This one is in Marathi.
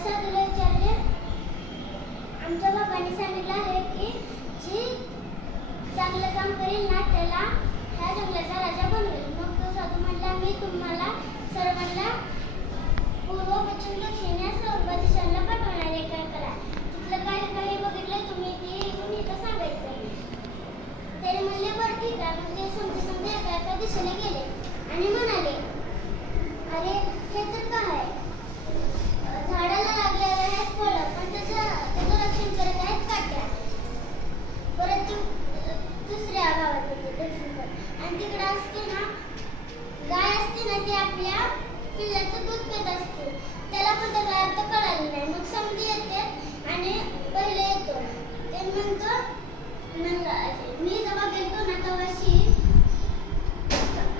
असं तुला विचारले आमच्या बाबांनी सांगितलं आहे की जी चांगलं काम करेल ना त्याला ह्या जंगलाचा राजा बनवेल. मग तो साधू म्हटला मी तुम्हाला सर्वांना पूर्व पश्चिम दक्षिण या सर्व दिशांना पाठवणार आहे काय करा. तिथलं काय काही बघितलं तुम्ही ते येऊन इथं सांगायचं ते म्हणले बरं ठीक आहे. म्हणजे समजा समजे एका एका दिशेने गेले आणि म्हणाले आणि तिकडे असते ना गाय असते ना ती आपल्या पिल्लाचं दूध पेत असते.